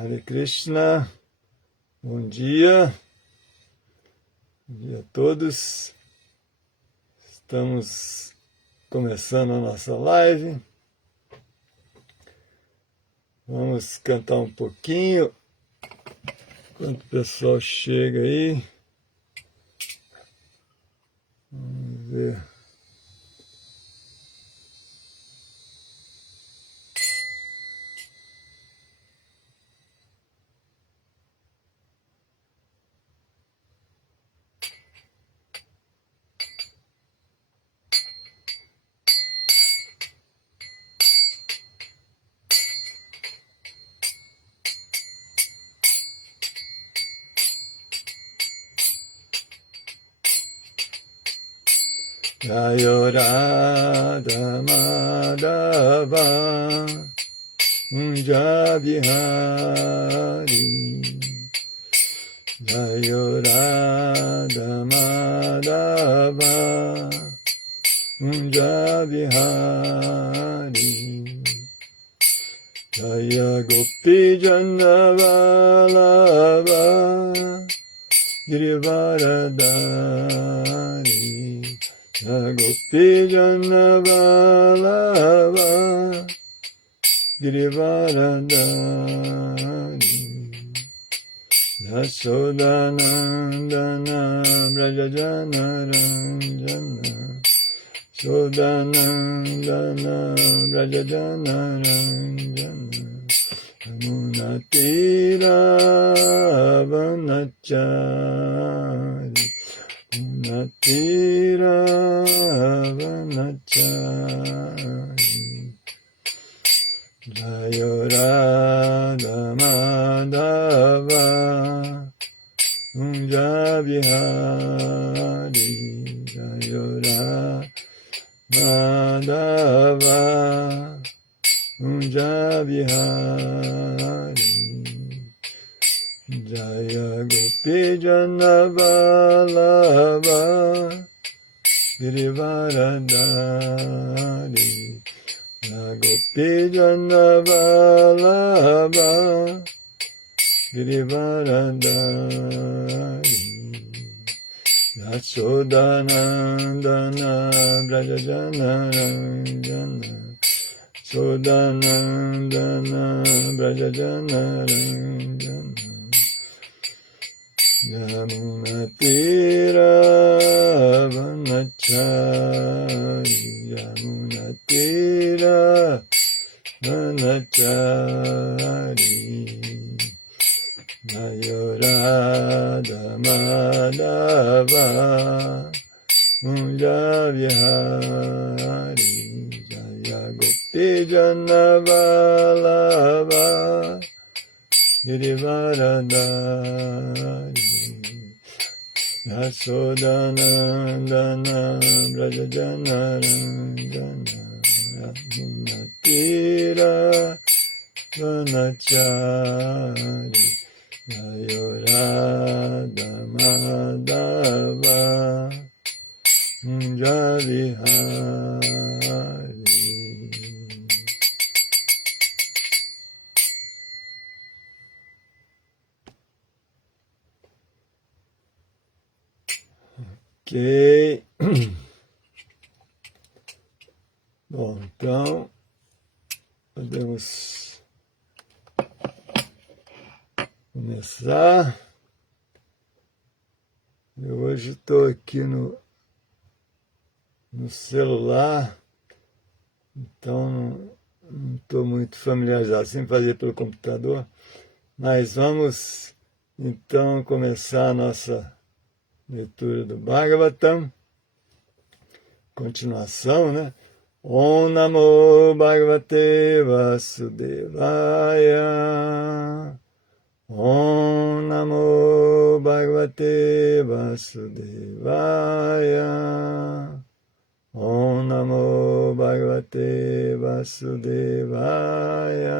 Hare Krishna, bom dia a todos. Estamos começando a nossa live. Vamos cantar um pouquinho enquanto o pessoal chega aí. Vamos ver. Jaya Radha Madhava Kunja Bihari, Jaya Radha Madhava Kunja Bihari, Jaya Gopi Jana Vallabha Girivaradari, Gopi Jana Vallabha Girivaradari, Yasodanandana Brajajana Ranjana, Sodanandana Brajajana Ranjana, Amunatira Vanachari, Natira Vanachari, Jaya Radha Madhava Kunja Bihari, Jaya Radha Madhava Kunja Bihari, Jaya Gopi Jana Vallabha Girivaradari, Gopi Jana Vallabha Girivaradari, Yasodanandana Brajajana Ranjana, Sodanandana Brajajana Ranjana, Yamunatira Vanachari, Yamunatira Vanachari, Jaya Radha Madhava Kunja Bihari, Jaya Gopi Jana Vallabha Girivaradari, Yasodanandana Brajajana Ranjana, Yamunatira Vanachari, Jaya Radha Madhava Kunja Bihari. Ok. Bom, então podemos começar. Eu hoje estou aqui no celular, então não estou muito familiarizado, sem fazer pelo computador, mas vamos então começar a nossa leitura do Bhagavatam, continuação, né? Om Namo Bhagavate Vasudevaya, Om Namo Bhagavate Vasudevaya, Om Namo Bhagavate Vasudevaya.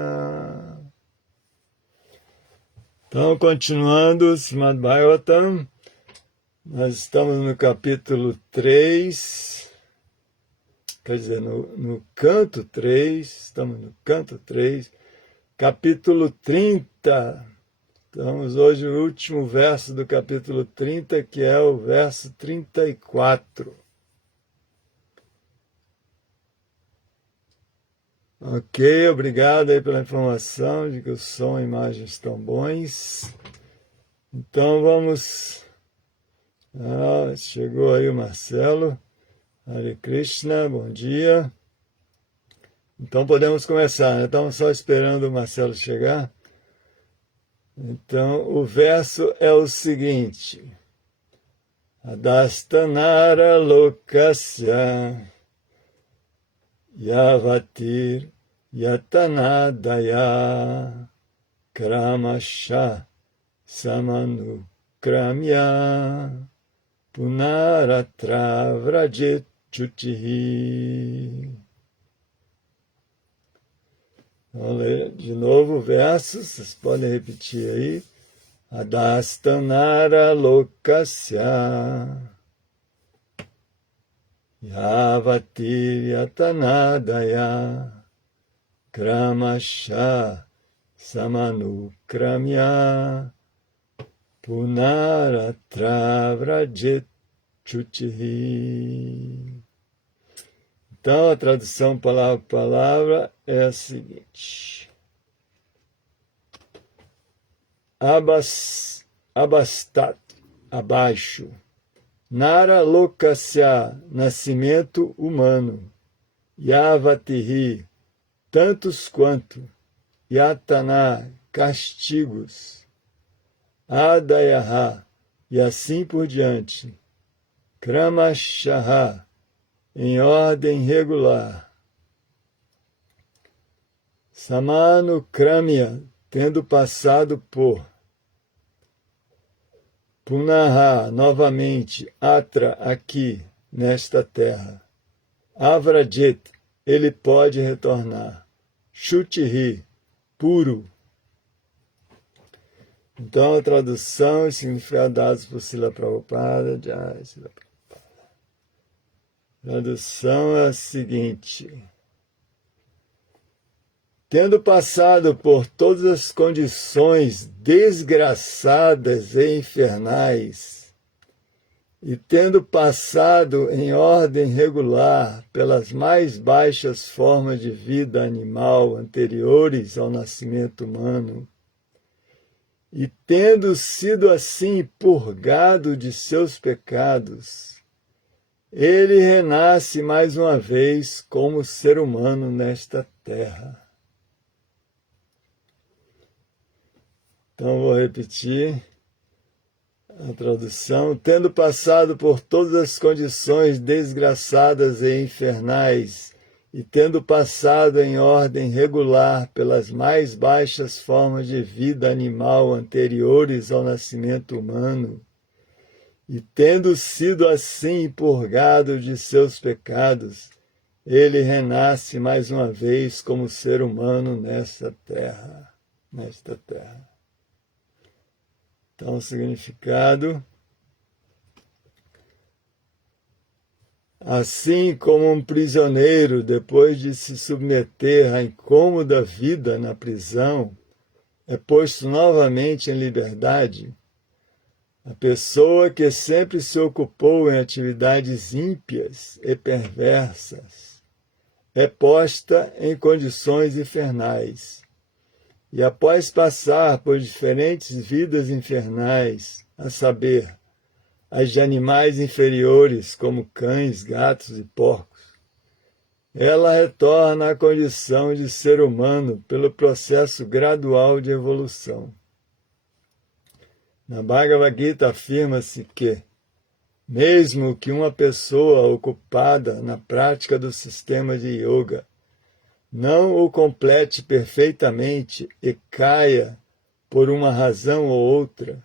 Então, continuando o Srimad Bhagavatam, nós estamos no capítulo 3, quer dizer, no canto 3, estamos no canto 3, capítulo 30, 30. Estamos hoje no último verso do capítulo 30, que é o verso 34. Ok, obrigado aí pela informação de que o som e a imagem estão bons. Então vamos... chegou aí o Marcelo. Hare Krishna, bom dia. Então podemos começar, né? Estamos só esperando o Marcelo chegar. Então o verso é o seguinte: Adastanara lokasya yavatir yatanadaya kramasha samanukramya punaratra vrajet chutihi. Vamos ler de novo o verso, vocês podem repetir aí. Adastanara lokasya yavatir yatanadaya kramasha samanukramya punaratra vrajet chutihi. Então, a tradução palavra por palavra é a seguinte: Abastat, abaixo. Nara lokasya, nascimento humano. Yavatihi, tantos quanto. Yatana, castigos. Adayaha, e assim por diante. Kramashaha, em ordem regular. Samanukramya, tendo passado por. Punaha, novamente. Atra, aqui, nesta terra. Avrajet, ele pode retornar. Shutihi, puro. Então, a tradução e significado dados por Srila Prabhupada. A tradução é a seguinte: tendo passado por todas as condições desgraçadas e infernais, e tendo passado em ordem regular pelas mais baixas formas de vida animal anteriores ao nascimento humano, e tendo sido assim purgado de seus pecados, ele renasce mais uma vez como ser humano nesta terra. Então vou repetir a tradução. Tendo passado por todas as condições desgraçadas e infernais, e tendo passado em ordem regular pelas mais baixas formas de vida animal anteriores ao nascimento humano, e tendo sido assim purgado de seus pecados, ele renasce mais uma vez como ser humano nesta terra. Então, o significado: assim como um prisioneiro, depois de se submeter à incômoda vida na prisão, é posto novamente em liberdade, a pessoa que sempre se ocupou em atividades ímpias e perversas é posta em condições infernais, e após passar por diferentes vidas infernais, a saber, as de animais inferiores, como cães, gatos e porcos, ela retorna à condição de ser humano pelo processo gradual de evolução. Na Bhagavad Gita afirma-se que, mesmo que uma pessoa ocupada na prática do sistema de yoga não o complete perfeitamente e caia por uma razão ou outra,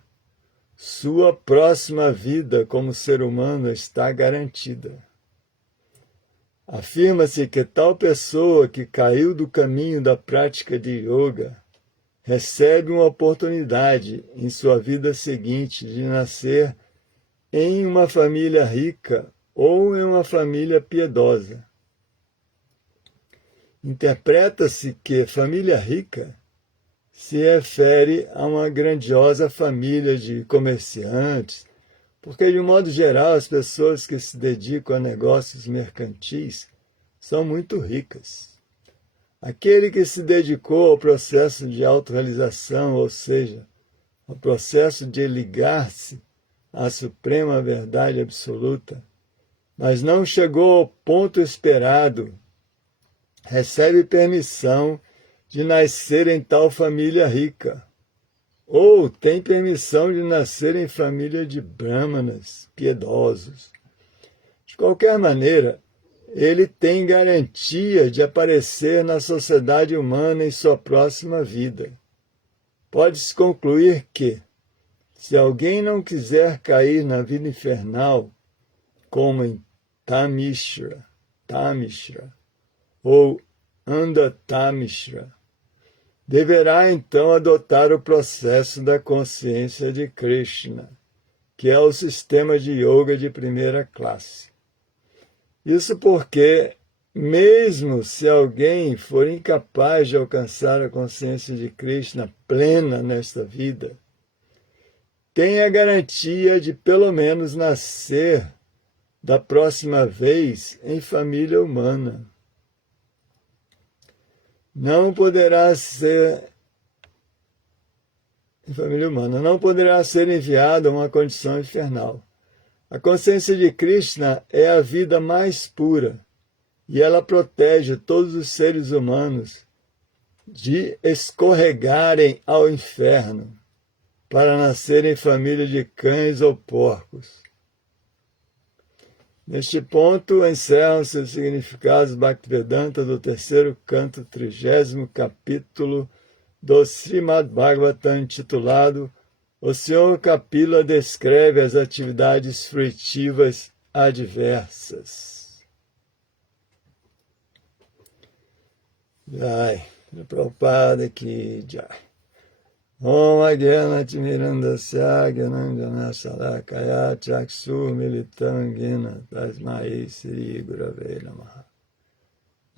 sua próxima vida como ser humano está garantida. Afirma-se que tal pessoa que caiu do caminho da prática de yoga recebe uma oportunidade em sua vida seguinte de nascer em uma família rica ou em uma família piedosa. Interpreta-se que família rica se refere a uma grandiosa família de comerciantes, porque, de um modo geral, as pessoas que se dedicam a negócios mercantis são muito ricas. Aquele que se dedicou ao processo de autorrealização, ou seja, ao processo de ligar-se à suprema verdade absoluta, mas não chegou ao ponto esperado, recebe permissão de nascer em tal família rica, ou tem permissão de nascer em família de brahmanas piedosos. De qualquer maneira, ele tem garantia de aparecer na sociedade humana em sua próxima vida. Pode-se concluir que, se alguém não quiser cair na vida infernal, como em Tamishra ou Andatamishra, deverá então adotar o processo da consciência de Krishna, que é o sistema de yoga de primeira classe. Isso porque, mesmo se alguém for incapaz de alcançar a consciência de Krishna plena nesta vida, tem a garantia de pelo menos nascer da próxima vez em família humana. Não poderá ser enviado a uma condição infernal. A consciência de Krishna é a vida mais pura e ela protege todos os seres humanos de escorregarem ao inferno para nascerem em família de cães ou porcos. Neste ponto, encerram-se os significados Bhaktivedanta do terceiro canto, 30º capítulo do Srimad Bhagavatam, intitulado O Senhor Kapila descreve as atividades fruitivas adversas. Jai, Prabhupada ki jai. Om Agyana Timirandasya Gyananjana Salakaya Chaksu Militam Gina Tasmai Sri Gurave Namaha.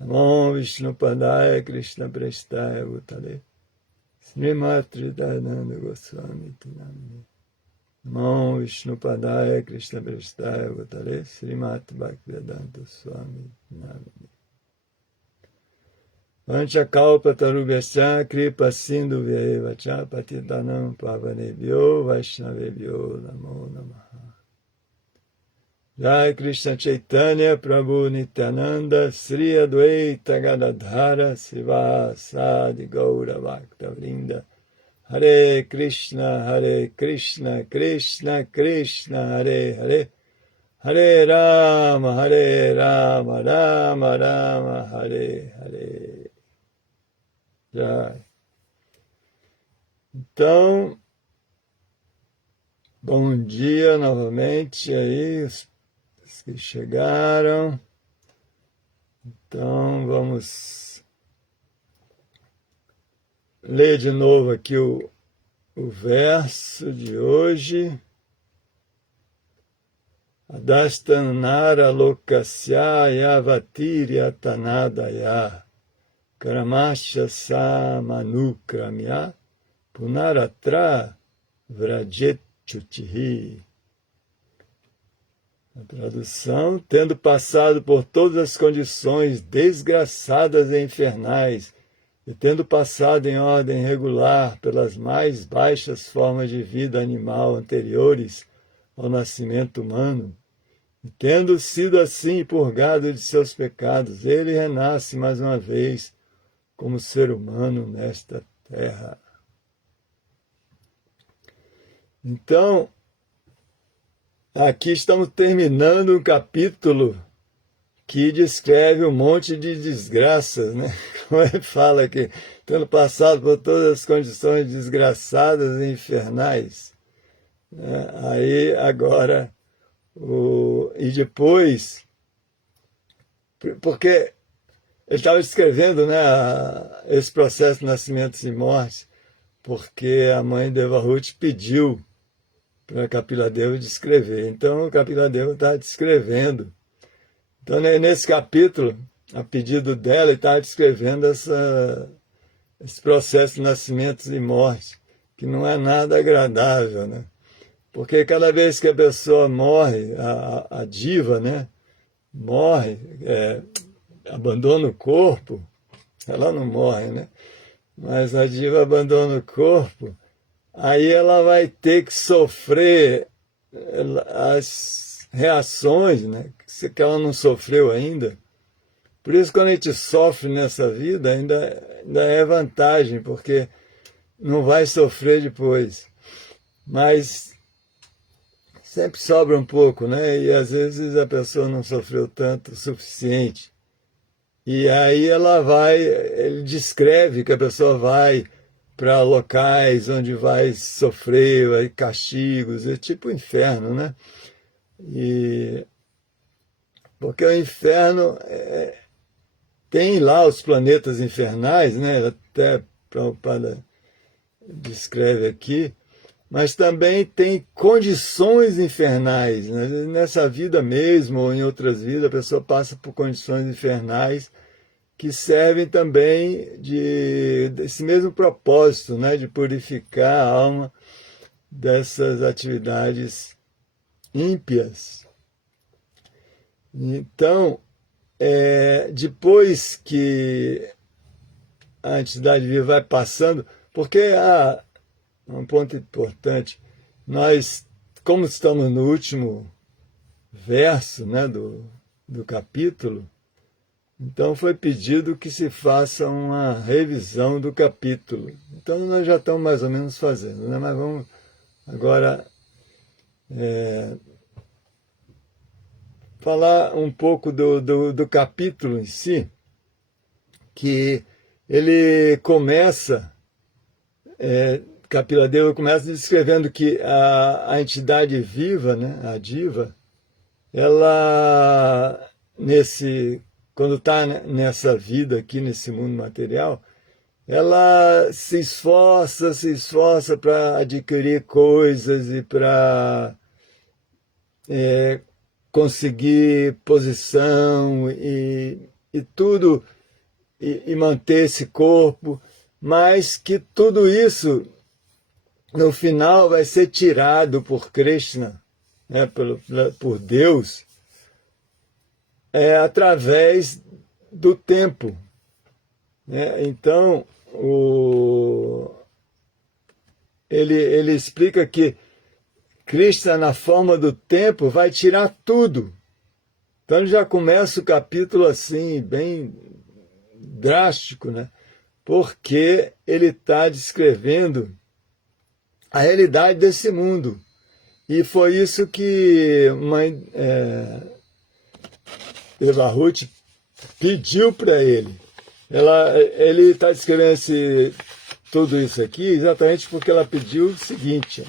Namo Vishnu Padaya Krishna Prestaya Bhutale Srimati Dadananda Goswami Tinamini. Namo Vishnu Padaya Krishna Prestaya Bhutale Srimati Bhaktivedanta Swami Tinamini. Vanchakalpa tarubhyasya kripa sindhu vyeva cha patitanam pavanebhyo vaishnavebhyo namo namaha. Jai Krishna Chaitanya Prabhu Nityananda Sri Advaita Gadadhara Sivasadi Gaura Bhakta Vrinda Hare Krishna Krishna Krishna Hare Hare Hare Rama Rama Rama Hare Hare. Já. Então, bom dia novamente aí, os que chegaram. Então, vamos ler de novo aqui o verso de hoje. Adastanara lokasya yavatirya tanadaya Kramasya samanukramya punaratra vrajetchutihi. A tradução: tendo passado por todas as condições desgraçadas e infernais, e tendo passado em ordem regular pelas mais baixas formas de vida animal anteriores ao nascimento humano, e tendo sido assim purgado de seus pecados, ele renasce mais uma vez como ser humano nesta terra. Então, aqui estamos terminando um capítulo que descreve um monte de desgraças, né? Como ele fala aqui, tendo passado por todas as condições desgraçadas e infernais. Aí, agora, e depois, porque ele estava descrevendo, né, esse processo de nascimentos e mortes, porque a mãe Devahuti pediu para Kapiladeva descrever. Então, o Kapiladeva está descrevendo. Então, nesse capítulo, a pedido dela, ele está descrevendo esse processo de nascimentos e morte, que não é nada agradável, né? Porque cada vez que a pessoa morre, a diva, né, morre, abandona o corpo, ela não morre, né? Mas a diva abandona o corpo, aí ela vai ter que sofrer as reações, né, que ela não sofreu ainda. Por isso, quando a gente sofre nessa vida, ainda é vantagem, porque não vai sofrer depois. Mas sempre sobra um pouco, né? E às vezes a pessoa não sofreu tanto o suficiente. E aí ele descreve que a pessoa vai para locais onde vai sofrer vai castigos, é tipo o inferno, né? Porque o inferno tem lá os planetas infernais, né? Até Prabhupada descreve aqui, mas também tem condições infernais, né? Nessa vida mesmo ou em outras vidas, a pessoa passa por condições infernais que servem também desse mesmo propósito, né? De purificar a alma dessas atividades ímpias. Então, depois que a entidade viva vai passando, porque um ponto importante, nós, como estamos no último verso, né, do capítulo, então foi pedido que se faça uma revisão do capítulo. Então nós já estamos mais ou menos fazendo, né, mas vamos agora falar um pouco do capítulo em si, que ele começa, Kapila Deva começa descrevendo que a entidade viva, né, a diva, ela, quando está nessa vida aqui, nesse mundo material, ela se esforça para adquirir coisas e para conseguir posição e tudo, e manter esse corpo, mas que tudo isso, no final, vai ser tirado por Krishna, né, por Deus, através do tempo. Né? Então, ele explica que Krishna, na forma do tempo, vai tirar tudo. Então já começa o capítulo assim, bem drástico, né? Porque ele está descrevendo a realidade desse mundo. E foi isso que Mãe Devahuti pediu para ele. Ele está descrevendo tudo isso aqui exatamente porque ela pediu o seguinte.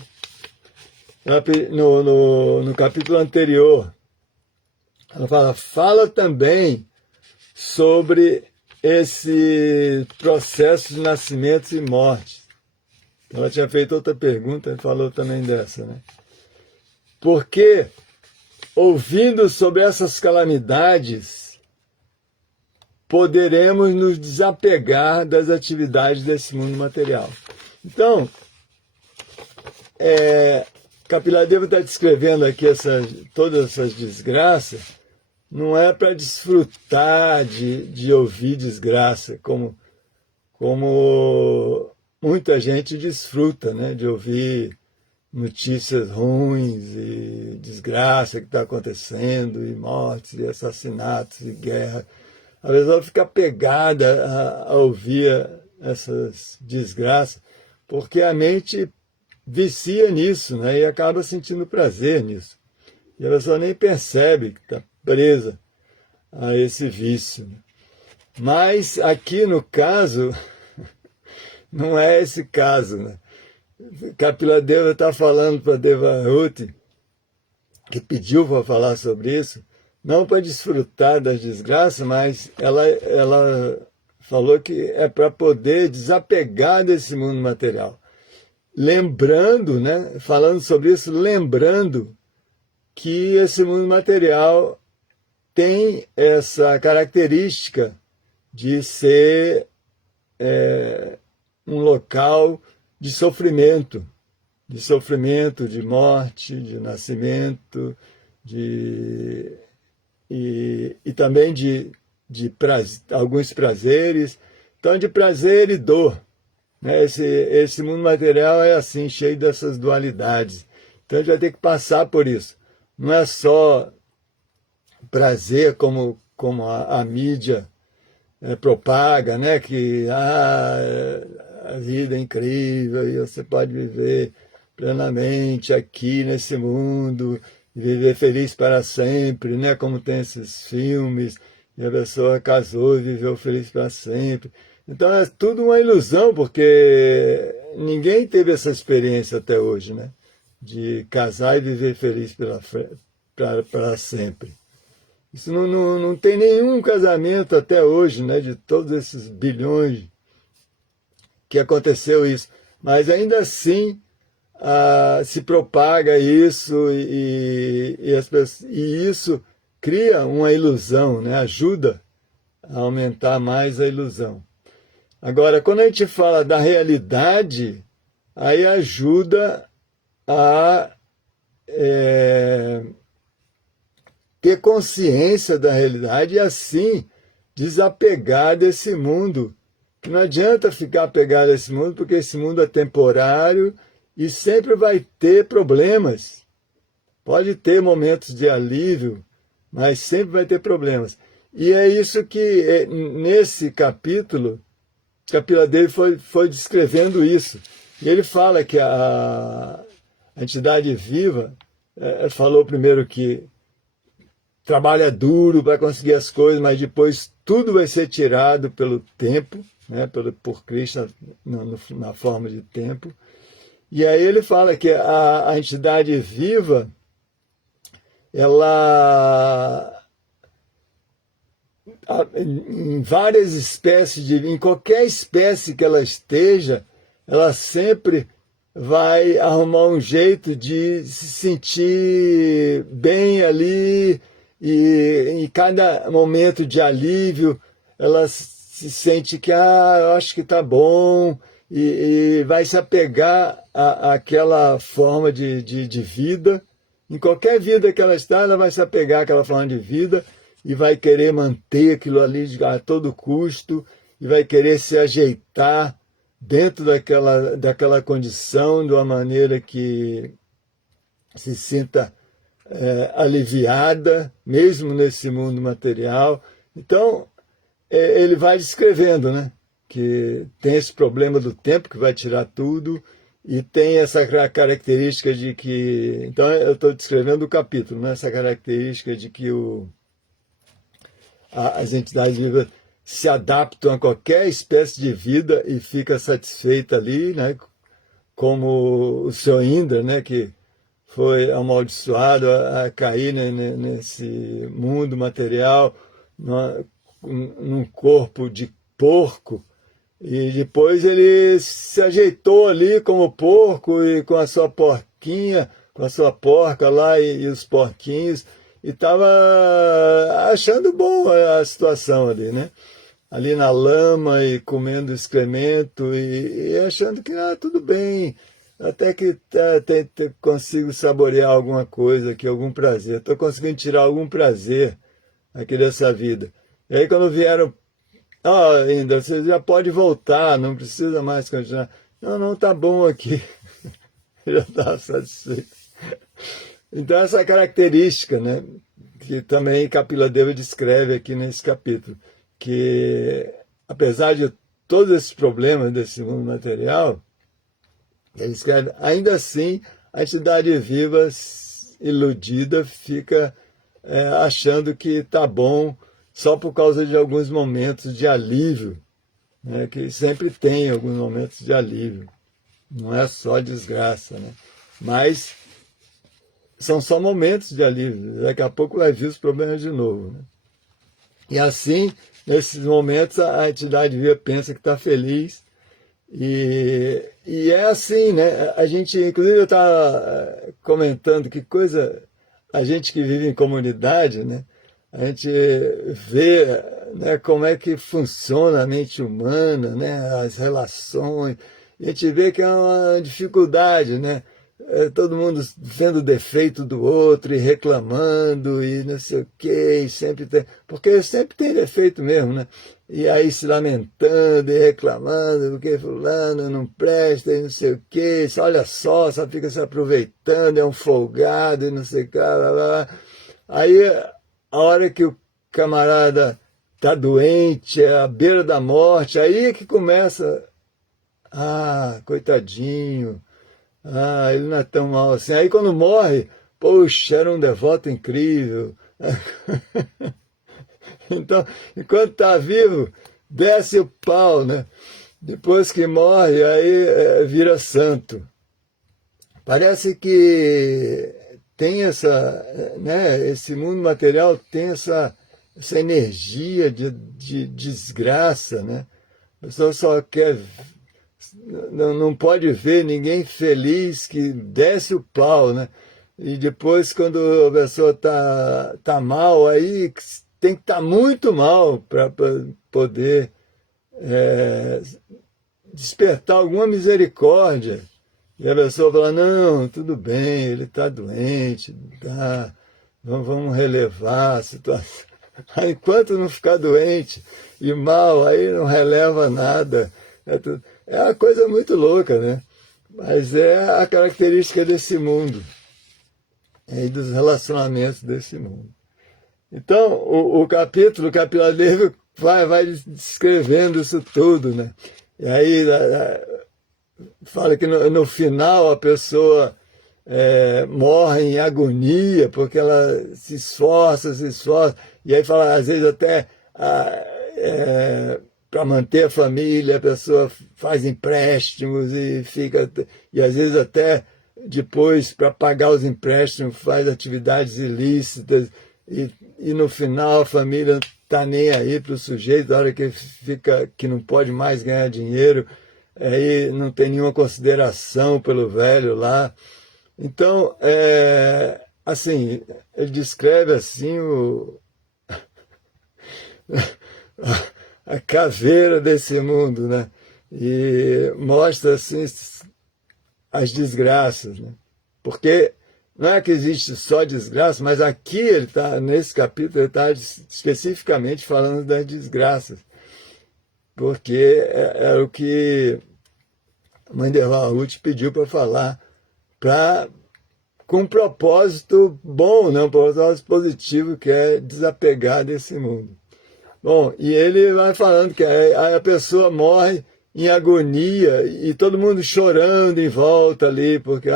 No capítulo anterior, ela fala também sobre esse processo de nascimentos e mortes. Ela tinha feito outra pergunta e falou também dessa, né? Porque, ouvindo sobre essas calamidades, poderemos nos desapegar das atividades desse mundo material. Então, Kapila Deva está descrevendo aqui todas essas desgraças, não é para desfrutar de ouvir desgraça, como muita gente desfruta, né, de ouvir notícias ruins e desgraça que está acontecendo, e mortes, e assassinatos, e guerra. A pessoa fica pegada a ouvir essas desgraças, porque a mente vicia nisso, né, e acaba sentindo prazer nisso. E a pessoa nem percebe que está presa a esse vício. Mas aqui no caso, não é esse caso, né? Kapila Deva está falando para Devahuti, que pediu para falar sobre isso, não para desfrutar das desgraças, mas ela falou que é para poder desapegar desse mundo material. Lembrando, né, falando sobre isso, lembrando que esse mundo material tem essa característica de ser um local de sofrimento, de morte, de nascimento, e também de alguns prazeres, então de prazer e dor. Né? Esse mundo material é assim, cheio dessas dualidades. Então a gente vai ter que passar por isso. Não é só prazer como a mídia propaga, né? Que a vida é incrível e você pode viver plenamente aqui nesse mundo e viver feliz para sempre, né? Como tem esses filmes, e a pessoa casou e viveu feliz para sempre. Então é tudo uma ilusão, porque ninguém teve essa experiência até hoje, né? De casar e viver feliz para sempre. Isso não tem nenhum casamento até hoje, né? De todos esses bilhões que aconteceu isso. Mas ainda assim se propaga isso e isso cria uma ilusão, né? Ajuda a aumentar mais a ilusão. Agora, quando a gente fala da realidade, aí ajuda a ter consciência da realidade e assim desapegar desse mundo. Que não adianta ficar apegado a esse mundo, porque esse mundo é temporário e sempre vai ter problemas. Pode ter momentos de alívio, mas sempre vai ter problemas. E é isso que, nesse capítulo dele foi descrevendo isso. E ele fala que a entidade viva falou primeiro que trabalha duro para conseguir as coisas, mas depois tudo vai ser tirado pelo tempo, né, por Krishna na forma de tempo. E aí ele fala que a entidade viva, ela em várias espécies, em qualquer espécie que ela esteja, ela sempre vai arrumar um jeito de se sentir bem ali, e em cada momento de alívio ela se sente que eu acho que está bom, e vai se apegar àquela forma de vida. Em qualquer vida que ela está, ela vai se apegar àquela forma de vida e vai querer manter aquilo ali a todo custo, e vai querer se ajeitar dentro daquela condição de uma maneira que se sinta aliviada, mesmo nesse mundo material. Então, ele vai descrevendo, né, que tem esse problema do tempo que vai tirar tudo, e tem essa característica de que... Então, eu estou descrevendo o capítulo, né, essa característica de que as entidades vivas se adaptam a qualquer espécie de vida e fica satisfeita ali, né, como o Sr. Indra, né, que foi amaldiçoado a cair nesse mundo material, num corpo de porco, e depois ele se ajeitou ali como porco e com a sua porquinha, com a sua porca lá e os porquinhos, e estava achando bom a situação ali, né? Ali na lama e comendo excremento e achando que tudo bem, até que consigo saborear alguma coisa aqui, algum prazer. Estou conseguindo tirar algum prazer aqui dessa vida. E aí quando vieram, ainda, você já pode voltar, não precisa mais continuar. Não, tá bom aqui. Já estava satisfeito. Então essa característica, né, que também Kapila-deva descreve aqui nesse capítulo, que apesar de todos esses problemas desse mundo material, ele escreve, ainda assim a entidade viva iludida fica achando que está bom só por causa de alguns momentos de alívio, né, que sempre tem alguns momentos de alívio, não é só desgraça, né, mas são só momentos de alívio, daqui a pouco vai vir os problemas de novo, né? E assim, nesses momentos, a entidade viva pensa que está feliz, e é assim, né? A gente, inclusive eu estava comentando que coisa, a gente que vive em comunidade, né? A gente vê né, como é que funciona a mente humana, né, as relações. A gente vê que é uma dificuldade, né? Todo mundo vendo o defeito do outro e reclamando e não sei o quê, e sempre tem, porque sempre tem defeito mesmo, né? E aí se lamentando e reclamando porque fulano não presta e não sei o quê, olha só fica se aproveitando, é um folgado e não sei o que, blá, blá, blá. Aí a hora que o camarada está doente, é à beira da morte, aí é que começa, coitadinho, ele não é tão mal assim. Aí quando morre, poxa, era um devoto incrível. Então, enquanto está vivo, desce o pau, né? Depois que morre, aí vira santo. Parece que tem essa, né? Esse mundo material tem essa energia de desgraça, né? A pessoa só quer, não pode ver ninguém feliz que desce o pau, né? E depois, quando a pessoa tá mal, aí tem que estar muito mal para poder despertar alguma misericórdia. E a pessoa fala, não, tudo bem, ele está doente, tá, vamos relevar a situação. Aí, enquanto não ficar doente e mal, aí não releva nada. É uma coisa muito louca, né? Mas é a característica desse mundo e dos relacionamentos desse mundo. Então, o capítulo Capiladeiro vai descrevendo isso tudo, né? E aí fala que no final a pessoa morre em agonia, porque ela se esforça, e aí fala, às vezes até para manter a família, a pessoa faz empréstimos e às vezes até depois, para pagar os empréstimos, faz atividades ilícitas, e no final a família não está nem aí para o sujeito, a hora que fica que não pode mais ganhar dinheiro, aí não tem nenhuma consideração pelo velho lá. Então, assim, ele descreve assim a caveira desse mundo, né? E mostra assim as desgraças, né? Porque não é que existe só desgraça, mas aqui ele está, nesse capítulo, ele está especificamente falando das desgraças, porque era o que a mãe de Ruth pediu para falar, com um propósito bom, né? Um propósito positivo, que é desapegar desse mundo. Bom, e ele vai falando que a pessoa morre em agonia e todo mundo chorando em volta ali, porque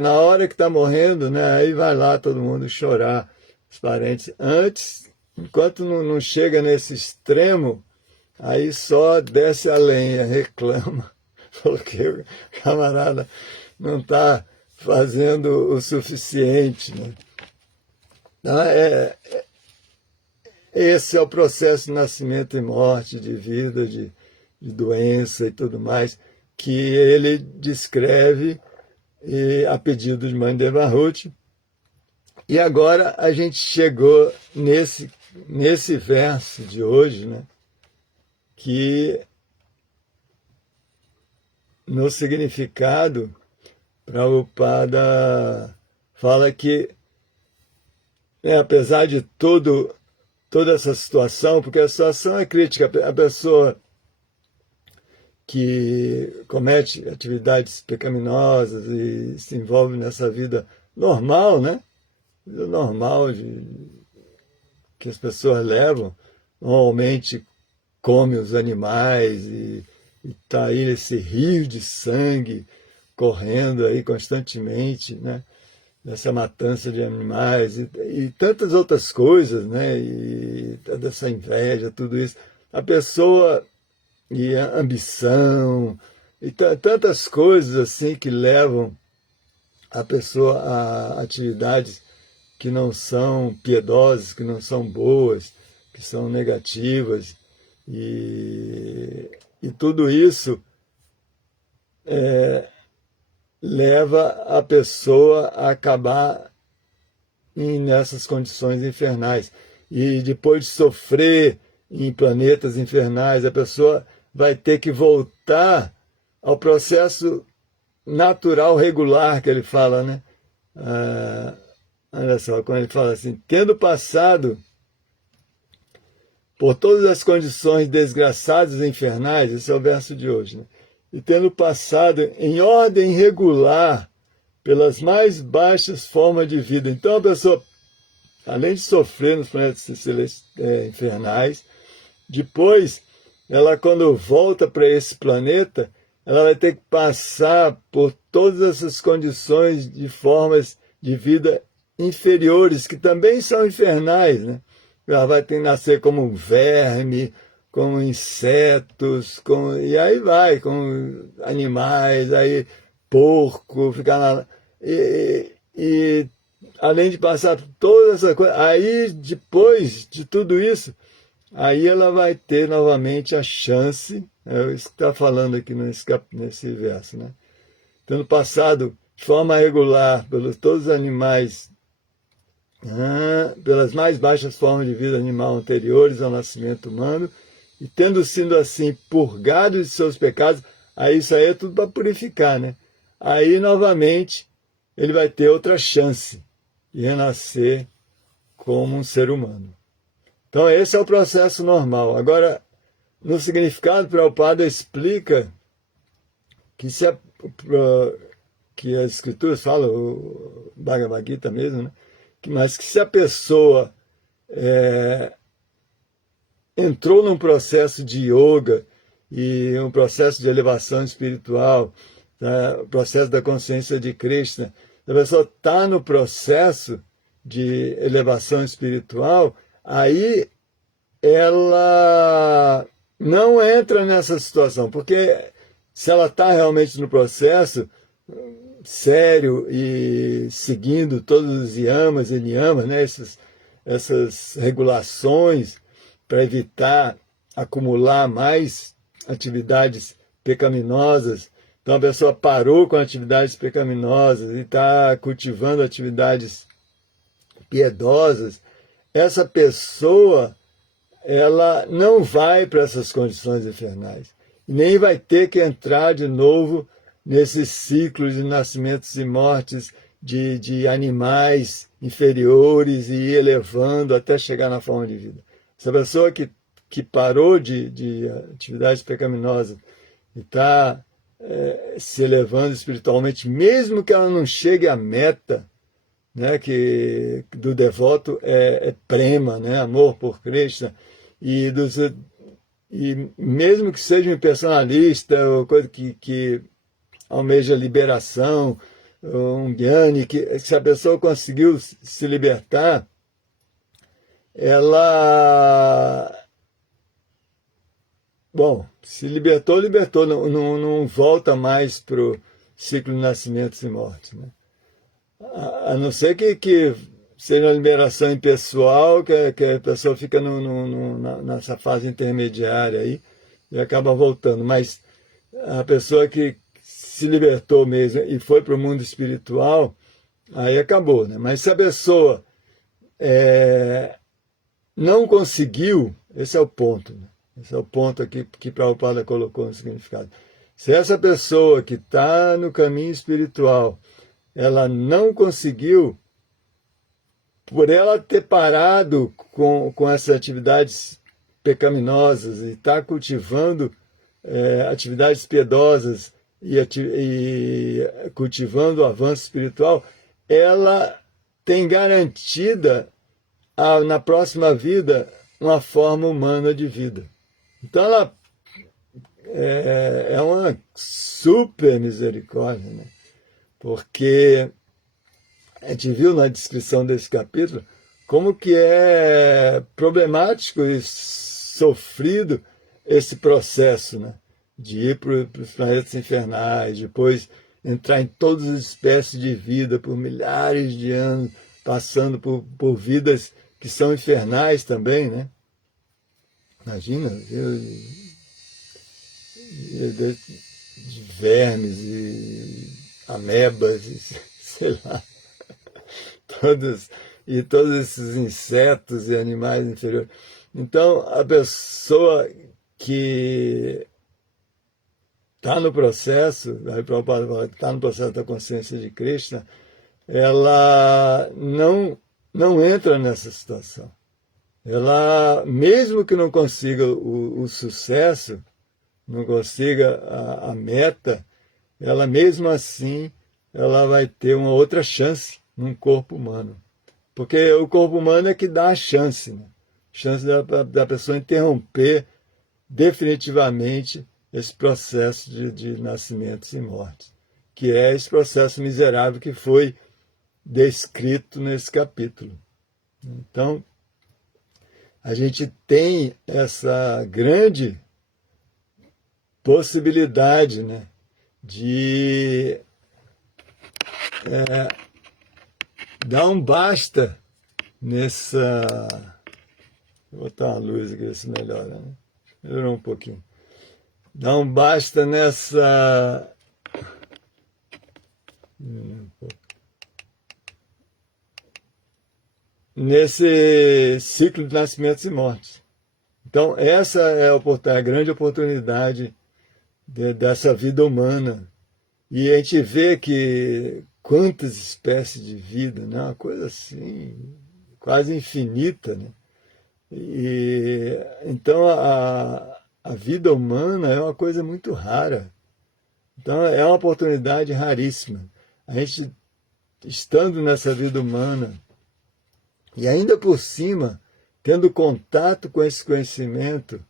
na hora que está morrendo, né, aí vai lá todo mundo chorar, os parentes. Antes, enquanto não chega nesse extremo, aí só desce a lenha, reclama, porque o camarada não está fazendo o suficiente, né? Então, esse é o processo de nascimento e morte, de vida, de doença e tudo mais, que ele descreve a pedido de mãe de Ruth. E agora a gente chegou nesse verso de hoje, né, que no significado, Prabhupada fala que, apesar de toda essa situação, porque a situação é crítica, a pessoa que comete atividades pecaminosas e se envolve nessa vida normal, né? Vida normal que as pessoas levam, normalmente come os animais e está aí esse rio de sangue correndo aí constantemente, né? Dessa matança de animais e tantas outras coisas, né? E dessa inveja, tudo isso. A pessoa e a ambição e tantas coisas assim que levam a pessoa a atividades que não são piedosas, que não são boas, que são negativas, e tudo isso leva a pessoa a acabar nessas condições infernais. e depois de sofrer em planetas infernais, a pessoa vai ter que voltar ao processo natural, regular, que ele fala, né? Olha só, quando ele fala assim, tendo passado por todas as condições desgraçadas e infernais, esse é o verso de hoje, né? E tendo passado em ordem regular pelas mais baixas formas de vida. Então a pessoa, além de sofrer nos planetas infernais, depois, ela quando volta para esse planeta, ela vai ter que passar por todas essas condições de formas de vida inferiores, que também são infernais, né? Ela vai ter que nascer como um verme, como insetos, e aí vai, com animais, aí porco, ficar na... E além de passar por toda essa coisa, aí depois de tudo isso, aí ela vai ter novamente a chance, é isso que está falando aqui nesse verso, né? Tendo passado de forma regular pelos todos os animais, pelas mais baixas formas de vida animal anteriores ao nascimento humano, e tendo sido assim purgado de seus pecados, aí isso aí é tudo para purificar, né? Aí novamente ele vai ter outra chance de renascer como um ser humano. Então esse é o processo normal. Agora, no significado, Prabhupada explica que, que as escrituras falam, o Bhagavad Gita mesmo, né? Mas que se a pessoa entrou num processo de yoga e um processo de elevação espiritual, né? O processo da consciência de Krishna, a pessoa está no processo de elevação espiritual, aí ela não entra nessa situação, porque se ela está realmente no processo sério e seguindo todos os yamas e niyamas, né, essas regulações para evitar acumular mais atividades pecaminosas, então a pessoa parou com atividades pecaminosas e está cultivando atividades piedosas, essa pessoa ela não vai para essas condições infernais, nem vai ter que entrar de novo nesses ciclos de nascimentos e mortes de animais inferiores e ir elevando até chegar na forma de vida. Essa pessoa que parou de atividades pecaminosas e está se elevando espiritualmente, mesmo que ela não chegue à meta, né, que do devoto é prema, né, amor por Krishna, e mesmo que seja um personalista, ou coisa que almeja liberação, um Gyani, que se a pessoa conseguiu se libertar, ela... Bom, se libertou, não volta mais para o ciclo de nascimentos e mortes, né? A não ser que seja uma liberação impessoal, que a pessoa fica nessa fase intermediária aí e acaba voltando. Mas a pessoa que se libertou mesmo e foi para o mundo espiritual, aí acabou, né? Mas se a pessoa não conseguiu, esse é o ponto, né? Esse é o ponto aqui que Prabhupada colocou no significado. Se essa pessoa que está no caminho espiritual, ela não conseguiu, por ela ter parado com essas atividades pecaminosas e estar cultivando atividades piedosas e cultivando o avanço espiritual, ela tem garantida na próxima vida uma forma humana de vida. Então ela é uma super misericórdia, né? Porque a gente viu na descrição desse capítulo como que é problemático e sofrido esse processo, né? De ir para os planetas infernais, depois entrar em todas as espécies de vida por milhares de anos, passando por vidas que são infernais também, né? Imagina, de vermes e amebas, e, sei lá, e todos esses insetos e animais inferiores. Então, a pessoa que está no processo, está no processo da consciência de Krishna, ela não entra nessa situação. Ela, mesmo que não consiga o sucesso, não consiga a meta, ela mesmo assim, ela vai ter uma outra chance num corpo humano. Porque o corpo humano é que dá a chance, né? Chance da pessoa interromper definitivamente esse processo de nascimentos e mortes, que é esse processo miserável que foi descrito nesse capítulo. Então, a gente tem essa grande possibilidade, né, de dar um basta nessa... Vou botar uma luz aqui, ver se melhora, né? Melhorou um pouquinho. Dar um basta nessa... nesse ciclo de nascimentos e mortes. Então, essa é a grande oportunidade dessa vida humana. E a gente vê que quantas espécies de vida, né? Uma coisa assim, quase infinita, né? E, então, a vida humana é uma coisa muito rara. Então, é uma oportunidade raríssima. A gente, estando nessa vida humana, e ainda por cima, tendo contato com esse conhecimento,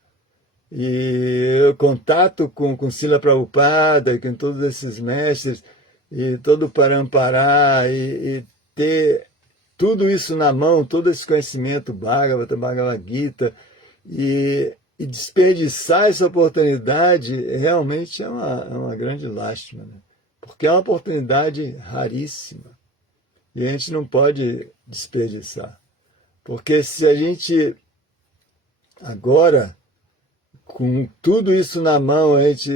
e contato com Srila Prabhupada, e com todos esses mestres, e todo o Parampará, e ter tudo isso na mão, todo esse conhecimento, Bhagavata, Bhagavad Gita, e desperdiçar essa oportunidade realmente é uma grande lástima, né? Porque é uma oportunidade raríssima. E a gente não pode desperdiçar. Porque se a gente agora, com tudo isso na mão, a gente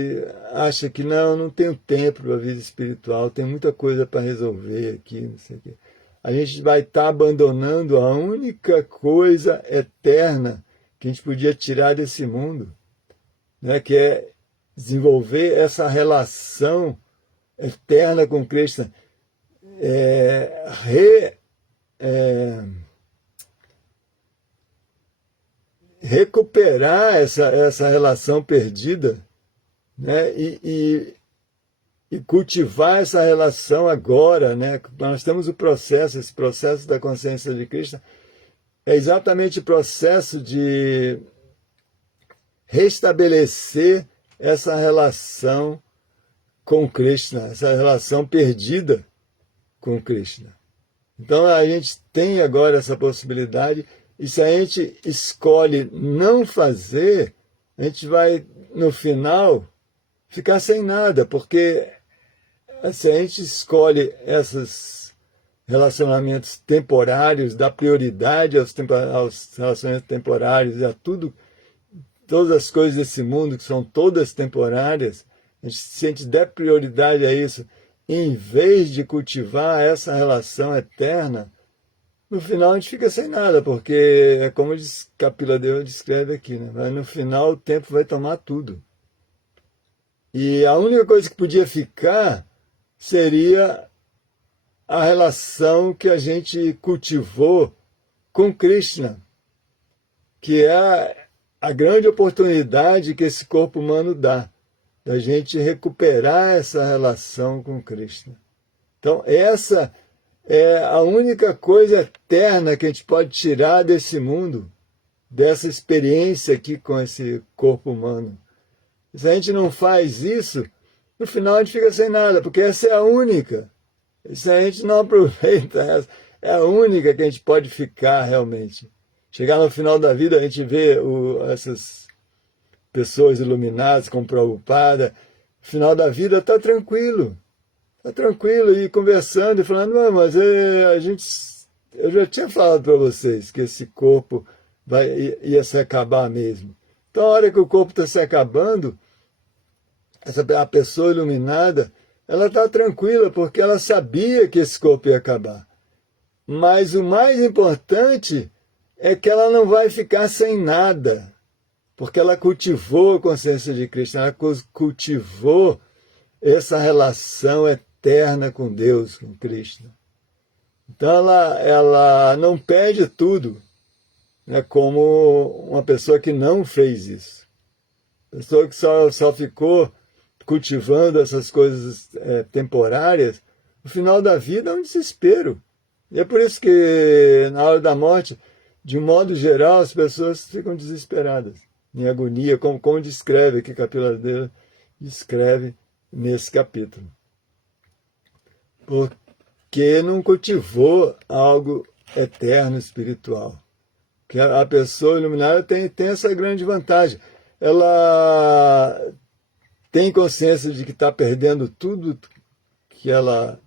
acha que não tenho tempo para a vida espiritual, tem muita coisa para resolver aqui, não sei o quê. A gente vai estar abandonando a única coisa eterna que a gente podia tirar desse mundo, né, que é desenvolver essa relação eterna com Krishna, recuperar essa relação perdida, né, e cultivar essa relação agora, né? Nós temos esse processo da consciência de Krishna, é exatamente o processo de restabelecer essa relação com Krishna, essa relação perdida com Krishna. Então a gente tem agora essa possibilidade, e se a gente escolhe não fazer, a gente vai, no final, ficar sem nada, porque se a gente escolhe esses relacionamentos temporários, dá prioridade aos relacionamentos temporários e a todas as coisas desse mundo que são todas temporárias, se a gente der prioridade a isso, em vez de cultivar essa relação eterna, no final a gente fica sem nada, porque é como Kapila Deva descreve aqui, né? Mas no final o tempo vai tomar tudo. E a única coisa que podia ficar seria a relação que a gente cultivou com Krishna, que é a grande oportunidade que esse corpo humano dá, da gente recuperar essa relação com Krishna. Então, essa é a única coisa eterna que a gente pode tirar desse mundo, dessa experiência aqui com esse corpo humano. Se a gente não faz isso, no final a gente fica sem nada, porque essa é a única. Se a gente não aproveita essa, é a única que a gente pode ficar realmente. Chegar no final da vida, a gente vê essas pessoas iluminadas, como Prabhupada, no final da vida está tranquilo, e conversando, e falando, não, mas eu já tinha falado para vocês que esse corpo ia se acabar mesmo. Então, a hora que o corpo está se acabando, a pessoa iluminada, ela está tranquila, porque ela sabia que esse corpo ia acabar. Mas o mais importante é que ela não vai ficar sem nada, porque ela cultivou a consciência de Krishna, ela cultivou essa relação eterna com Deus, com Krishna. Então ela não perde tudo, né, como uma pessoa que não fez isso. Pessoa que só ficou cultivando essas coisas temporárias, no final da vida é um desespero. E é por isso que na hora da morte, de um modo geral, as pessoas ficam desesperadas, em agonia, como descreve aqui Kapila Deva, descreve nesse capítulo. Porque não cultivou algo eterno, espiritual. Que a pessoa iluminada tem essa grande vantagem. Ela tem consciência de que está perdendo tudo que ela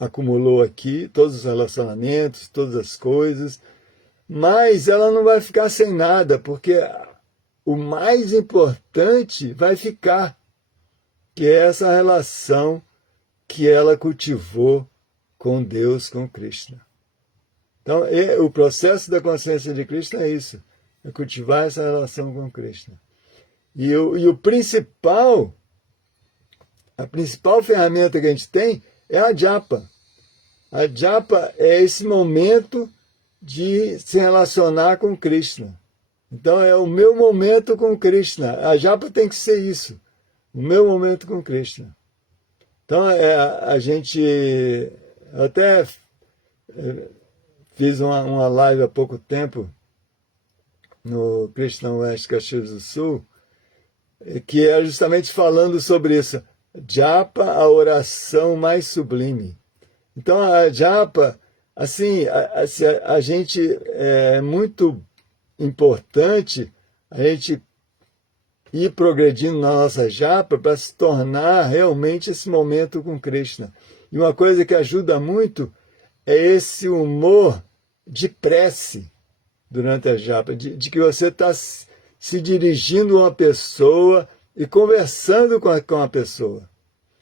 acumulou aqui, todos os relacionamentos, todas as coisas, mas ela não vai ficar sem nada, porque o mais importante vai ficar, que é essa relação que ela cultivou com Deus, com Krishna. Então, o processo da consciência de Krishna é isso, é cultivar essa relação com Krishna. E a principal ferramenta que a gente tem é a japa. A japa é esse momento de se relacionar com Krishna. Então é o meu momento com Krishna. A japa tem que ser isso, o meu momento com Krishna. Então a gente até fiz uma live há pouco tempo no Krishna West Caxias do Sul, que é justamente falando sobre isso. Japa, a oração mais sublime. Então a japa, assim, a gente é muito importante a gente ir progredindo na nossa japa para se tornar realmente esse momento com Krishna. E uma coisa que ajuda muito é esse humor de prece durante a japa, de que você está se dirigindo a uma pessoa e conversando com a pessoa.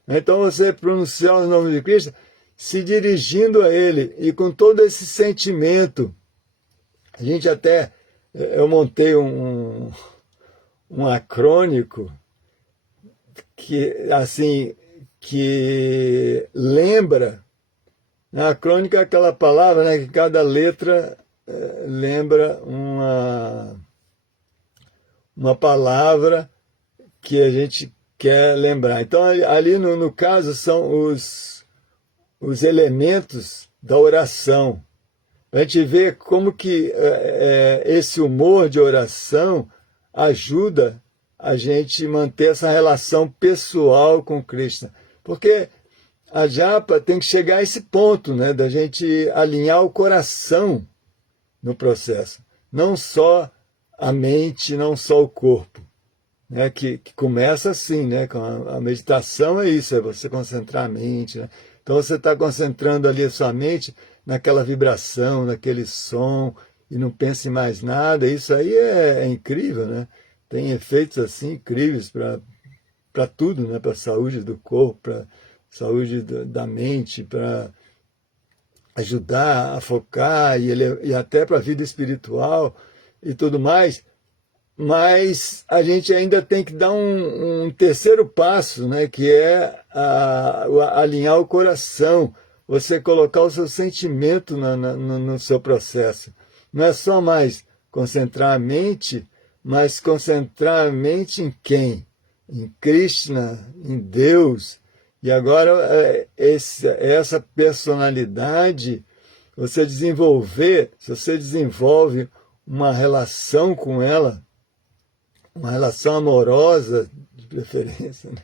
Então você pronunciar o nome de Krishna se dirigindo a ele e com todo esse sentimento. A gente até, eu montei um acrônico que lembra, na acrônica é aquela palavra, né, que cada letra lembra uma palavra que a gente quer lembrar. Então ali no caso são os elementos da oração. A gente vê como que esse humor de oração ajuda a gente manter essa relação pessoal com Krishna. Porque a japa tem que chegar a esse ponto, né, da gente alinhar o coração no processo. Não só a mente, não só o corpo. Né, que começa assim, né, com a meditação é isso, é você concentrar a mente, né? Então você está concentrando ali a sua mente naquela vibração, naquele som, e não pensa em mais nada. Isso aí é incrível, né? Tem efeitos assim incríveis para tudo, né? Para a saúde do corpo, para a saúde da mente, para ajudar a focar e até para a vida espiritual e tudo mais. Mas a gente ainda tem que dar um terceiro passo, né, que é alinhar o coração, você colocar o seu sentimento no seu processo. Não é só mais concentrar a mente, mas concentrar a mente em quem? Em Krishna, em Deus. E agora essa personalidade, se você desenvolve uma relação com ela, uma relação amorosa, de preferência, né?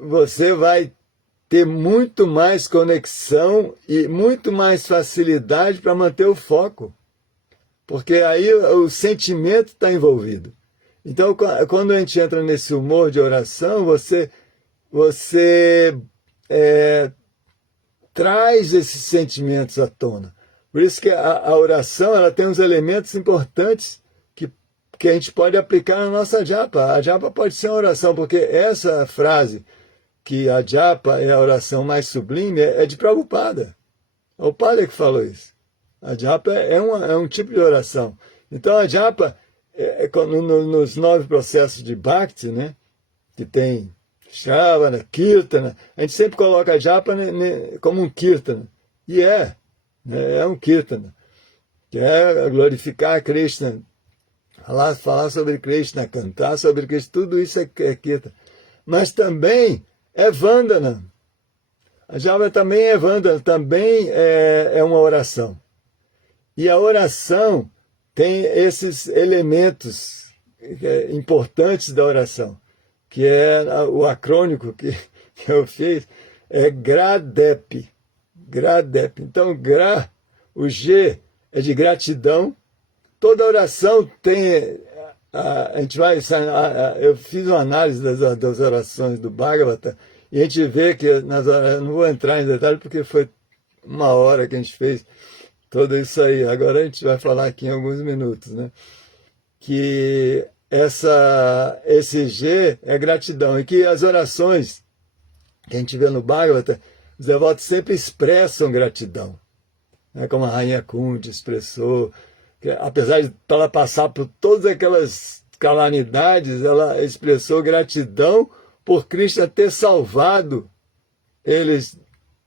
Você vai ter muito mais conexão e muito mais facilidade para manter o foco, porque aí o sentimento está envolvido. Então, quando a gente entra nesse humor de oração, você traz esses sentimentos à tona. Por isso que a oração ela tem uns elementos importantes que a gente pode aplicar na nossa japa. A japa pode ser uma oração, porque essa frase, que a japa é a oração mais sublime, é de Prabhupada. É o padre que falou isso. A japa é um tipo de oração. Então a japa, nos 9 processos de Bhakti, né, que tem Shravana, Kirtana, a gente sempre coloca a japa como um Kirtana. E é um Kirtana. Que é glorificar a Krishna, falar sobre Krishna, cantar sobre Krishna, tudo isso é Kirtana. Mas também é Vandana. A japa também é Vandana, também é uma oração. E a oração tem esses elementos importantes da oração, que é o acrônico que eu fiz, é GRADEP. GRADEP. Então, o G é de gratidão. Toda oração tem... A gente vai... Eu fiz uma análise das orações do Bhagavata, e a gente vê que nas horas... Não vou entrar em detalhe, porque foi 1 hora que a gente fez tudo isso aí. Agora a gente vai falar aqui em alguns minutos, né? Que esse G é gratidão, e que as orações que a gente vê no Bhagavata, os devotos sempre expressam gratidão, né? Como a Rainha Kunti expressou, que, apesar de ela passar por todas aquelas calamidades, ela expressou gratidão por Krishna ter salvado eles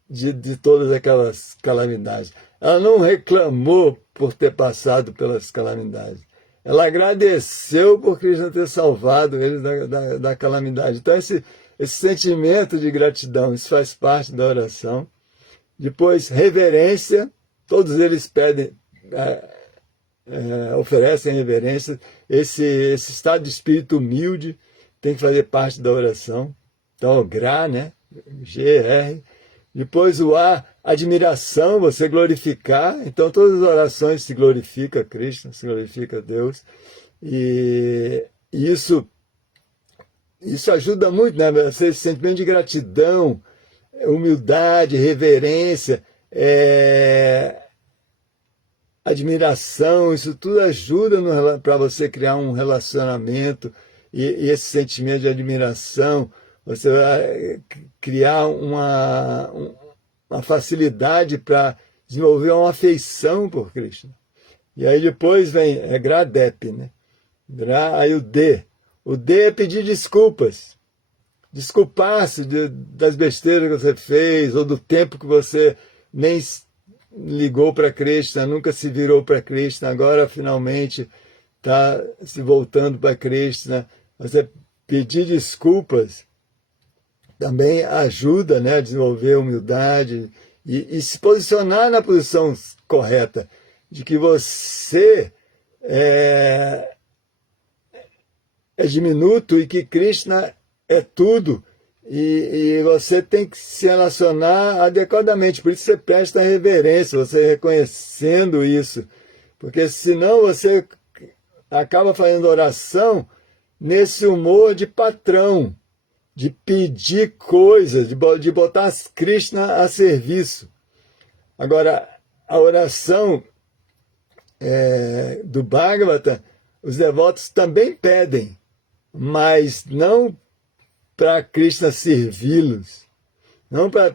de todas aquelas calamidades. Ela não reclamou por ter passado pelas calamidades. Ela agradeceu por Krishna ter salvado eles da calamidade. Então, esse sentimento de gratidão, isso faz parte da oração. Depois, reverência. Todos eles pedem, oferecem reverência. Esse estado de espírito humilde tem que fazer parte da oração. Então, o GRA, né? GR. Depois o A, admiração, você glorificar. Então todas as orações se glorifica Krishna, se glorifica Deus. E isso ajuda muito, né? Esse sentimento de gratidão, humildade, reverência, admiração, isso tudo ajuda para você criar um relacionamento e esse sentimento de admiração. Você vai criar uma facilidade para desenvolver uma afeição por Krishna. E aí depois vem GRADEP, né? Aí o D. O D é pedir desculpas. Desculpar-se das besteiras que você fez, ou do tempo que você nem ligou para Krishna, nunca se virou para Krishna, agora finalmente está se voltando para Krishna. Você pedir desculpas também ajuda, né, a desenvolver humildade e se posicionar na posição correta, de que você é diminuto e que Krishna é tudo, e você tem que se relacionar adequadamente. Por isso você presta reverência, você reconhecendo isso, porque senão você acaba fazendo oração nesse humor de patrão, de pedir coisas, de botar Krishna a serviço. Agora, a oração do Bhagavata, os devotos também pedem, mas não para Krishna servi-los, não para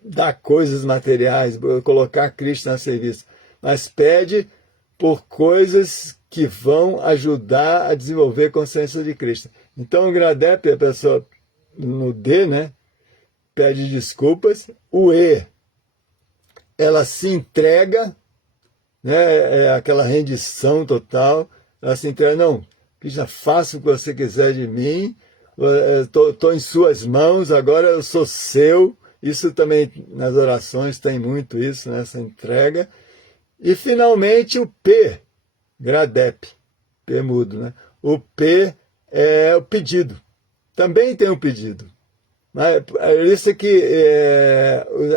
dar coisas materiais, colocar Krishna a serviço, mas pede por coisas que vão ajudar a desenvolver consciência de Krishna. Então, o GRADEP, a pessoa no D, né, pede desculpas. O E, ela se entrega, né, é aquela rendição total. Ela se entrega, não, Krishna, faça o que você quiser de mim, estou em suas mãos, agora eu sou seu. Isso também nas orações tem muito isso, né, essa entrega. E, finalmente, o P, GRADEP, P mudo, né? O P é o pedido. Também tem um pedido. Mas é isso que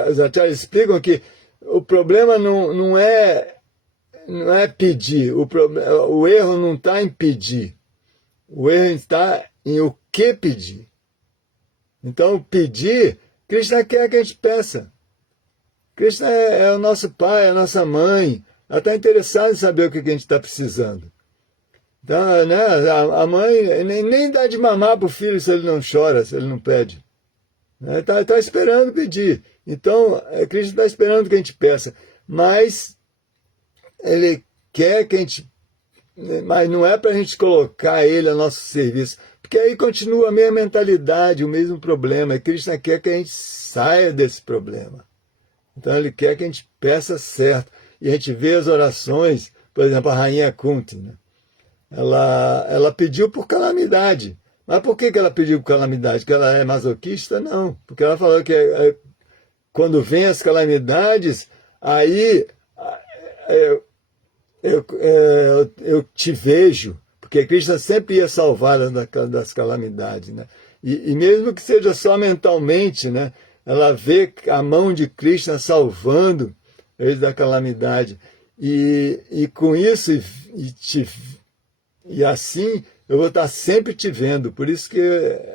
os acharyas explicam, que o problema não é pedir. O erro não está em pedir. O erro está em o que pedir. Então, pedir, Krishna quer que a gente peça. Krishna é o nosso pai, é a nossa mãe. Ela está interessada em saber o que a gente está precisando. Então, né, a mãe nem dá de mamar para o filho se ele não chora, se ele não pede. Né? Tá esperando pedir. Então, Krishna está esperando que a gente peça. Mas ele quer que a gente... Mas não é para a gente colocar ele a nosso serviço. Porque aí continua a mesma mentalidade, o mesmo problema. E Krishna quer que a gente saia desse problema. Então ele quer que a gente peça certo. E a gente vê as orações, por exemplo, a rainha Kunti, né? Ela pediu por calamidade. Mas por que ela pediu por calamidade? Que ela é masoquista? Não. Porque ela falou que quando vem as calamidades, aí eu te vejo. Porque Krishna sempre ia salvar das calamidades, né? E mesmo que seja só mentalmente, né? Ela vê a mão de Krishna salvando eles da calamidade. E com isso, e assim, eu vou estar sempre te vendo. Por isso que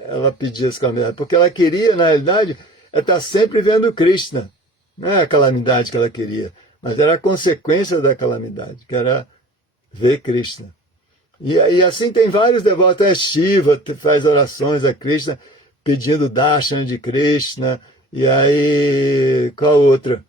ela pedia as calamidades. Porque ela queria, na realidade, estar sempre vendo Krishna. Não é a calamidade que ela queria, mas era a consequência da calamidade, que era ver Krishna. E assim tem vários devotos. Até Shiva faz orações a Krishna, pedindo darshan de Krishna. E aí, qual outra?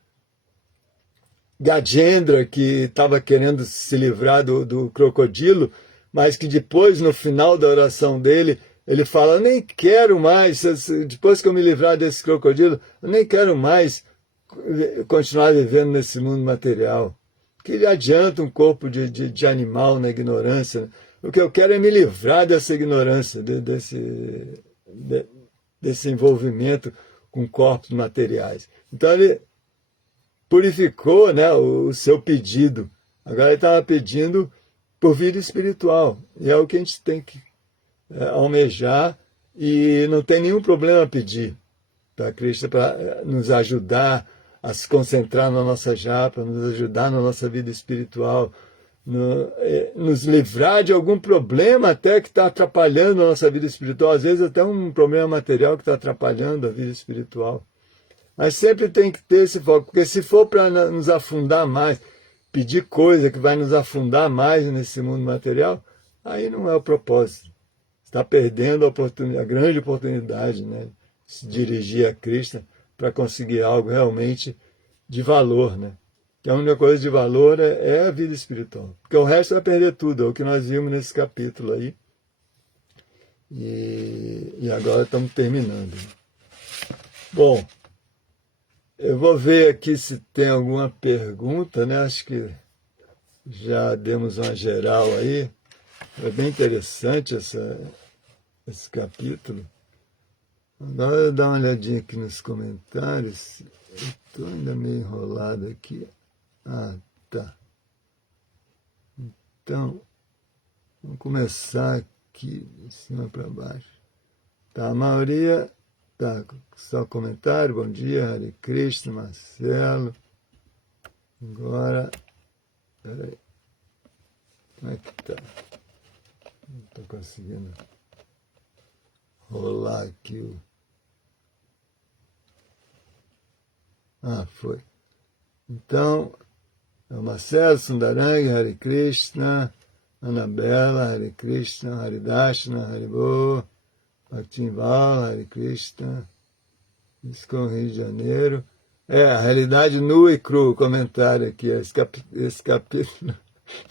Gajendra, que estava querendo se livrar do crocodilo, mas que depois, no final da oração dele, ele fala, eu nem quero mais, depois que eu me livrar desse crocodilo, eu nem quero mais continuar vivendo nesse mundo material. Que ele adianta um corpo de animal na ignorância. O que eu quero é me livrar dessa ignorância, desse envolvimento com corpos materiais. Então ele purificou, né, o seu pedido. Agora ele estava pedindo por vida espiritual. E é o que a gente tem que almejar, e não tem nenhum problema pedir para Krishna, para nos ajudar a se concentrar na nossa japa, nos ajudar na nossa vida espiritual, nos livrar de algum problema até que está atrapalhando a nossa vida espiritual, às vezes até um problema material que está atrapalhando a vida espiritual. Mas sempre tem que ter esse foco, porque se for para nos afundar mais, pedir coisa que vai nos afundar mais nesse mundo material, aí não é o propósito. Está perdendo a grande oportunidade, né, de se dirigir a Krishna para conseguir algo realmente de valor, né? Que a única coisa de valor é a vida espiritual. Porque o resto vai perder tudo, é o que nós vimos nesse capítulo aí. E agora estamos terminando. Bom, eu vou ver aqui se tem alguma pergunta, né? Acho que já demos uma geral aí. É bem interessante esse capítulo. Agora eu dar uma olhadinha aqui nos comentários. Eu estou ainda meio enrolado aqui. Ah, tá. Então, vamos começar aqui de cima para baixo. Tá, a maioria tá só comentário. Bom dia, Hare Krishna, Marcelo. Agora, peraí. Como é que tá? Não estou conseguindo rolar aqui o... Ah, foi. Então, é o Marcelo, Sundarang, Hare Krishna, Anabela, Hare Krishna, Haridashna, Haribo, Bhaktinval, Hare Krishna, ISKCON Rio de Janeiro. A realidade nua e crua, o comentário aqui, esse capítulo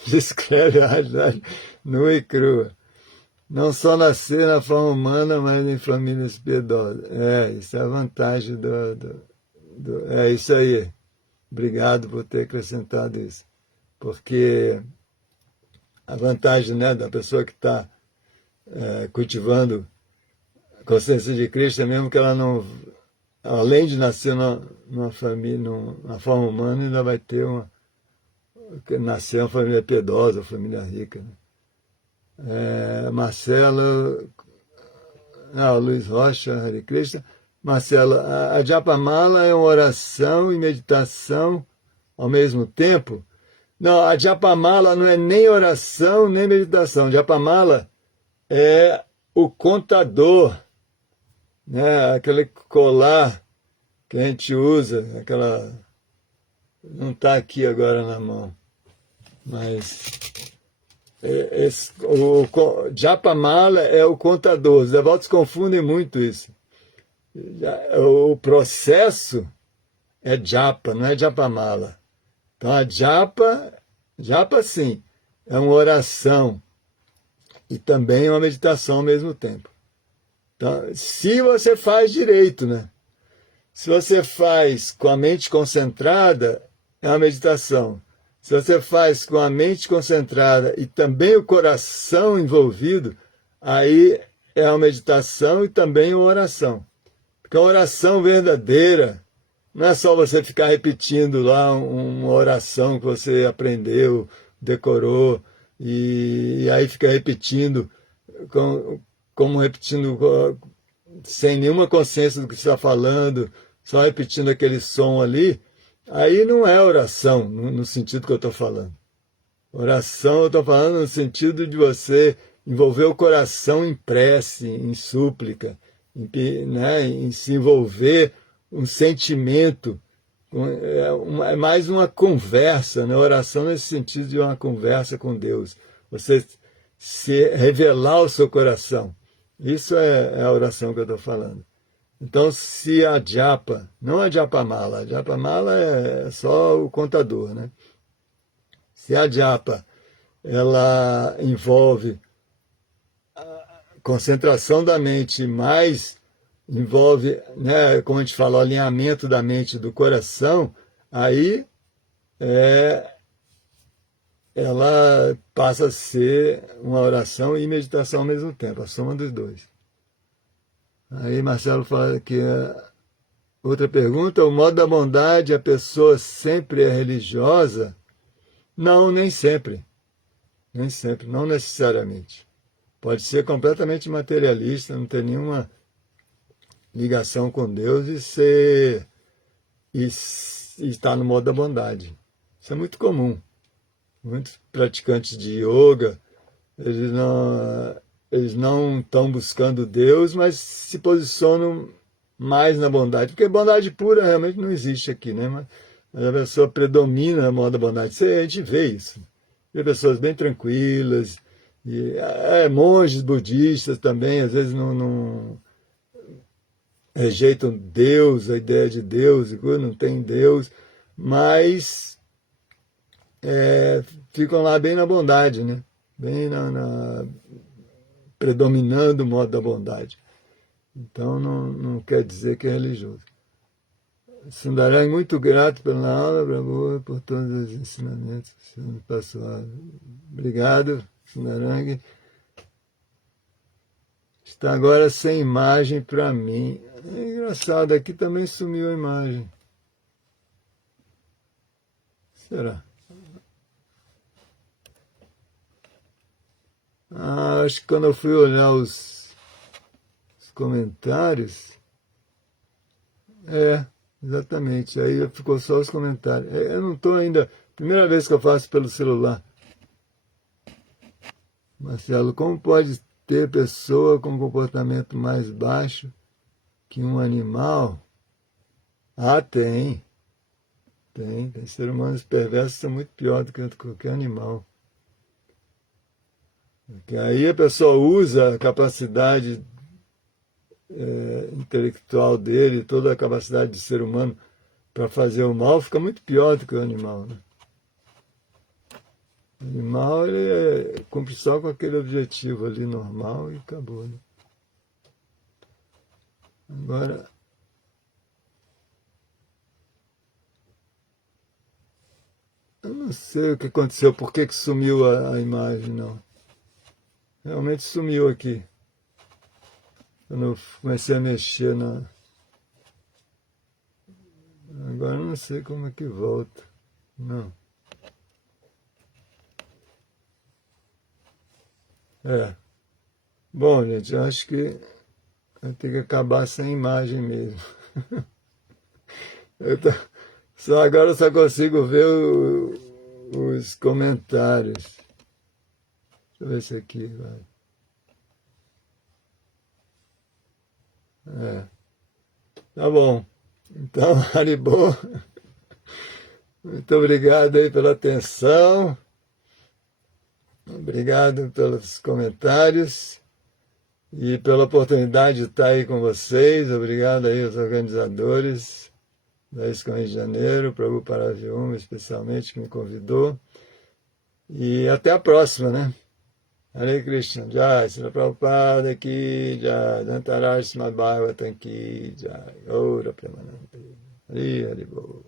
descreve a realidade nua e crua. Não só nascer na forma humana, mas em famílias piedosas. Isso é a vantagem é isso aí. Obrigado por ter acrescentado isso. Porque a vantagem, né, da pessoa que está cultivando a consciência de Cristo é mesmo que ela não, além de nascer numa família, numa forma humana, ainda vai ter nascer uma família piedosa, uma família rica. Né? Marcelo, Luiz Rocha, Hare Krishna. Marcelo, a Japamala é uma oração e meditação ao mesmo tempo? Não, a Japamala não é nem oração nem meditação. Japamala é o contador, né? Aquele colar que a gente usa, não está aqui agora na mão, mas o Japamala é o contador. Os devotos confundem muito isso. O processo é japa, não é japamala. Então a japa sim, é uma oração e também uma meditação ao mesmo tempo. Então, se você faz direito, né? Se você faz com a mente concentrada, é uma meditação. Se você faz com a mente concentrada e também o coração envolvido, aí é uma meditação e também uma oração. Porque a oração verdadeira não é só você ficar repetindo lá uma oração que você aprendeu, decorou, e aí fica repetindo, como repetindo sem nenhuma consciência do que você está falando, só repetindo aquele som ali. Aí não é oração, no sentido que eu estou falando. Oração eu estou falando no sentido de você envolver o coração em prece, em súplica, em se envolver um sentimento. É mais uma conversa, né? Oração nesse sentido de uma conversa com Deus. Você se revelar o seu coração. Isso é a oração que eu estou falando. Então, se a japa, não a japamala é só o contador, né? Se a japa, ela envolve a concentração da mente, mais envolve, né, como a gente falou, alinhamento da mente e do coração, aí ela passa a ser uma oração e meditação ao mesmo tempo, a soma dos dois. Aí Marcelo fala que outra pergunta, o modo da bondade, a pessoa sempre é religiosa? Não, nem sempre. Nem sempre, não necessariamente. Pode ser completamente materialista, não ter nenhuma ligação com Deus e estar no modo da bondade. Isso é muito comum. Muitos praticantes de yoga, eles não estão buscando Deus, mas se posicionam mais na bondade. Porque bondade pura realmente não existe aqui, né? Mas a pessoa predomina no modo da bondade. A gente vê isso. Vê pessoas bem tranquilas, e monges budistas também, às vezes não rejeitam Deus, a ideia de Deus, não tem Deus, mas ficam lá bem na bondade, né? Bem predominando o modo da bondade. Então não quer dizer que é religioso. Sundarang, muito grato pela aula, Prabhu, por todos os ensinamentos que o senhor me passou. Obrigado, Sundarang. Está agora sem imagem para mim. É engraçado, aqui também sumiu a imagem. Será? Acho que quando eu fui olhar os comentários, exatamente, aí ficou só os comentários. Eu não estou ainda, primeira vez que eu faço pelo celular. Marcelo, como pode ter pessoa com comportamento mais baixo que um animal? Tem. Tem seres humanos perversos que são muito pior do que qualquer animal. Porque aí a pessoa usa a capacidade intelectual dele, toda a capacidade de ser humano para fazer o mal, fica muito pior do que o animal, né? O animal ele cumpre só com aquele objetivo ali normal e acabou, né? Agora, eu não sei o que aconteceu, por que sumiu a imagem, não. Realmente sumiu aqui. Quando eu comecei a mexer Agora eu não sei como é que volta. Não. Bom, gente, eu acho que eu tenho que acabar sem imagem mesmo. Agora eu só consigo ver os comentários. Deixa eu ver se aqui vai. Tá bom. Então, Haribô, muito obrigado aí pela atenção. Obrigado pelos comentários. e pela oportunidade de estar aí com vocês. Obrigado aí aos organizadores da ISKCON Rio de Janeiro, Prabhupada Paravyuma especialmente, que me convidou. E até a próxima, né? Hare Krishna, Jai, Srila Prabhupada Ki Jai, Dantaraj Srimad Bhagavatam Ki Jai, Gaura Premanande, Hari Hari Bol.